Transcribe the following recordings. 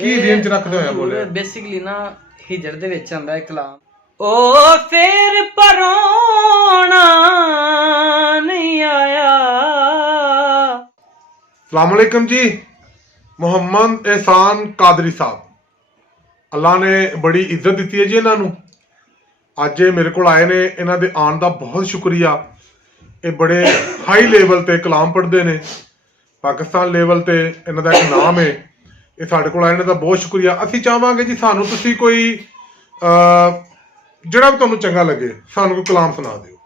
ਕੀ range ਰੱਖਦੇ ਹੋਇਆ ਬੋਲੇ? ਬੇਸਿਕਲੀ ਨਾ ਹਿਜਰ ਦੇ ਵਿੱਚ ਆਂਦਾ ਹੈ ਕਲਾਮ, ਓ ਫੇਰ ਪਰੋਣਾ ਨਹੀਂ ਆਇਆ। अस्सलाम वालेकुम जी। मोहम्मद एहसान कादरी साहब अल्लाह ने बड़ी इज्जत दी है जी इन्हों। अज मेरे को आए ने, इन्हों के आने का बहुत शुक्रिया। ये बड़े हाई लेवल ते कलाम पढ़ते हैं, पाकिस्तान लेवल ते इन्हों का एक नाम है। ये साढ़े को आए ने, बहुत शुक्रिया। असी चाहांगे जी सानू तुसी कोई जिहड़ा भी तुहानू चंगा लगे सानू कोई कलाम सुना दिओ।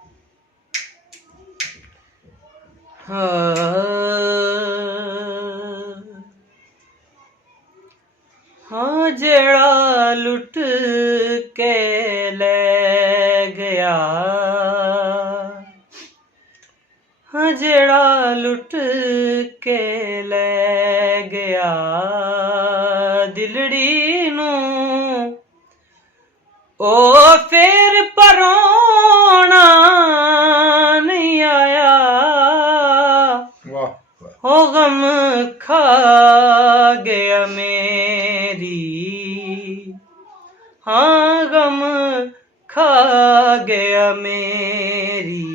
हाँ जेड़ा लुट के ले गया, हाँ जेड़ा लुट के ले गया दिलड़ी नू, ओ फिर परोना नहीं आया। हो गम खा गया मेरी, हाँ गम खा गया मेरी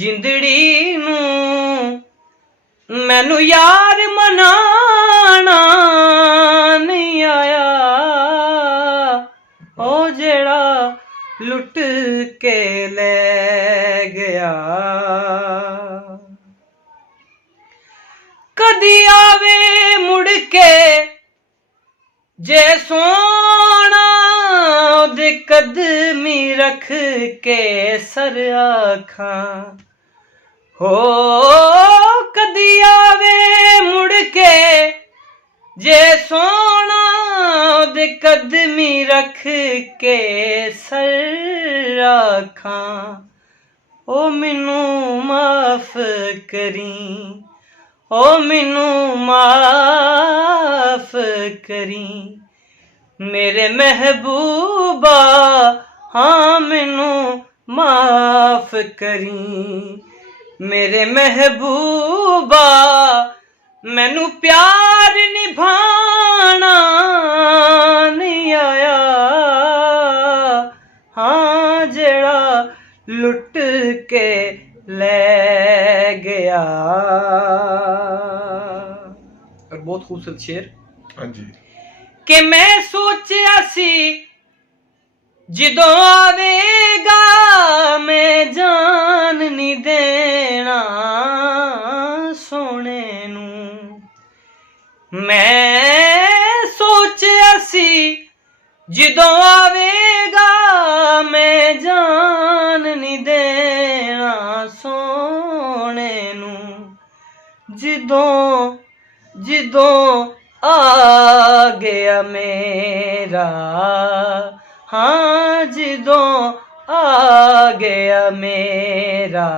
जिंदड़ी नू। मैनू यार मनाना नहीं आया, ओ जेड़ा लुट के ले गया। कदी आवे मुड़ के जे सोना दे कदमी रख के सर आखा, हो कदी आवे मुड़ के जे सोना दे कदमी रख के सर आखा। ओ मैनू माफ करी, ओ मैनू माफ करी मेरे महबूबा, हाँ मैनू माफ करी मेरे महबूबा। मैनू प्यार निभाना नहीं आया, हाँ जेड़ा लुट के ले गया। और बहुत खूबसूरत शेर। हाँ जी। कि मैं सोचा सी जदों आवेगा मैं जान नहीं देना सोने नू। मैं सोचा सी जदों आवेगा मैं जान नहीं देना सोने नू। जदों जदों आ गया मेरा, हाँ जदों आ गया मेरा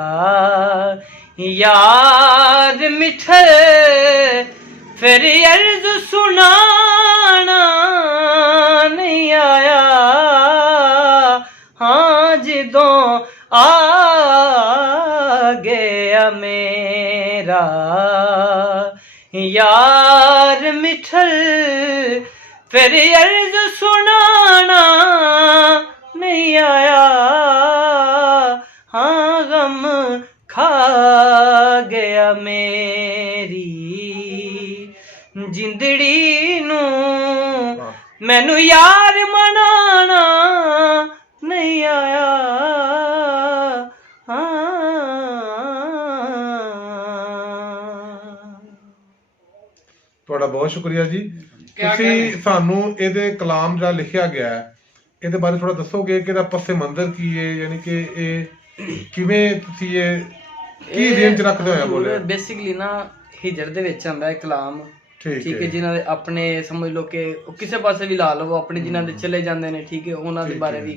यार मिठे फिर अर्ज सुनाना नहीं आया, हाँ जदों आ गया मेरा यार मिठल फिर अर्ज सुनाना नहीं आया, हाँ गम खा गया मेरी जिंदड़ी नू। मैनू यार मनाना नहीं आया, ਤੁਹਾਡਾ बहुत शुक्रिया जी। ਤੁਸੀਂ ਸਾਨੂੰ ਇਹਦੇ ਕਲਾਮ ਜਿਹੜਾ ਲਿਖਿਆ ਗਿਆ ਹੈ ਇਹਦੇ ਬਾਰੇ ਥੋੜਾ ਦੱਸੋਗੇ ਕਿ ਇਹਦਾ ਪਸੇ ਮੰਜ਼ਰ ਕੀ ਹੈ, ਯਾਨੀ ਕਿ ਇਹ ਕਿਵੇਂ ਤੁਸੀਂ ਇਹ ਕੀ ਰੇਂਜ ਰੱਖਦੇ ਹੋਇਆ ਬੋਲੇ? ਬੇਸਿਕਲੀ ਨਾ ਹਿਜਰ ਦੇ ਵਿੱਚ ਆਂਦਾ ਹੈ ਕਲਾਮ, ਠੀਕ ਹੈ, ਜਿਨ੍ਹਾਂ ਦੇ ਆਪਣੇ ਸਮਝ ਲਓ ਕਿ ਕਿਸੇ ਪਾਸੇ ਵੀ ਲਾ ਲਵੋ, ਆਪਣੇ ਜਿਨ੍ਹਾਂ ਦੇ ਚਲੇ ਜਾਂਦੇ ਨੇ, ਠੀਕ ਹੈ, ਉਹਨਾਂ ਦੇ ਬਾਰੇ ਵੀ।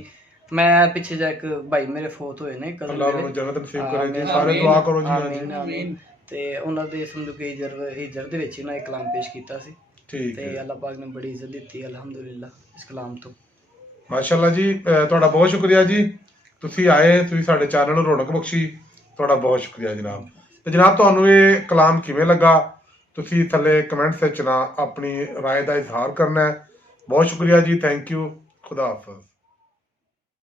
ਮੈਂ ਪਿੱਛੇ ਜਾ ਇੱਕ ਭਾਈ ਮੇਰੇ ਫੌਤ ਹੋਏ ਨੇ ਕਜ਼ਨ, ਅੱਲਾਹ ਉਹਨਾਂ ਨੂੰ ਜੰਨਤ ਨਸੀਬ ਕਰੇ ਜੀ, ਸਾਰੇ ਦੁਆ ਕਰੋ ਜੀ। ਆਮੀਨ ਆਮੀਨ। ਤੇ ਉਹਨਾਂ ਦੇ ਸਮਝੋ ਕਿ ਹਿਜਰ ਦੇ ਵਿੱਚ ਇਹਨਾਂ ਇੱਕ ਕਲਾਮ ਪੇਸ਼ ਕੀਤਾ ਸੀ, ਠੀਕ ਤੇ ਅੱਲਾਹ ਪਾਕ ਨੇ ਬੜੀ ਇੱਜ਼ਤ ਦਿੱਤੀ ਅਲਹਮਦੁਲਿਲਾ ਇਸ ਕਲਾਮ ਤੋਂ। ਮਾਸ਼ਾਅੱਲਾ ਜੀ, ਤੁਹਾਡਾ ਬਹੁਤ ਸ਼ੁਕਰੀਆ ਜੀ, ਤੁਸੀਂ ਆਏ, ਤੁਸੀਂ ਸਾਡੇ ਚੈਨਲ ਨੂੰ ਰੌਣਕ ਬਖਸ਼ੀ, ਤੁਹਾਡਾ ਬਹੁਤ ਸ਼ੁਕਰੀਆ ਜਨਾਬ। ਤੇ ਜਨਾਬ ਤੁਹਾਨੂੰ ਇਹ ਕਲਾਮ ਕਿਵੇਂ ਲੱਗਾ ਤੁਸੀਂ ਥੱਲੇ ਕਮੈਂਟਸ ਵਿੱਚ ਨਾ ਆਪਣੀ ਰਾਏ ਦਾ ਇਜ਼ਹਾਰ ਕਰਨਾ ਹੈ। ਬਹੁਤ ਸ਼ੁਕਰੀਆ ਜੀ, ਥੈਂਕ ਯੂ, ਖੁਦਾ ਹਾਫਿਜ਼।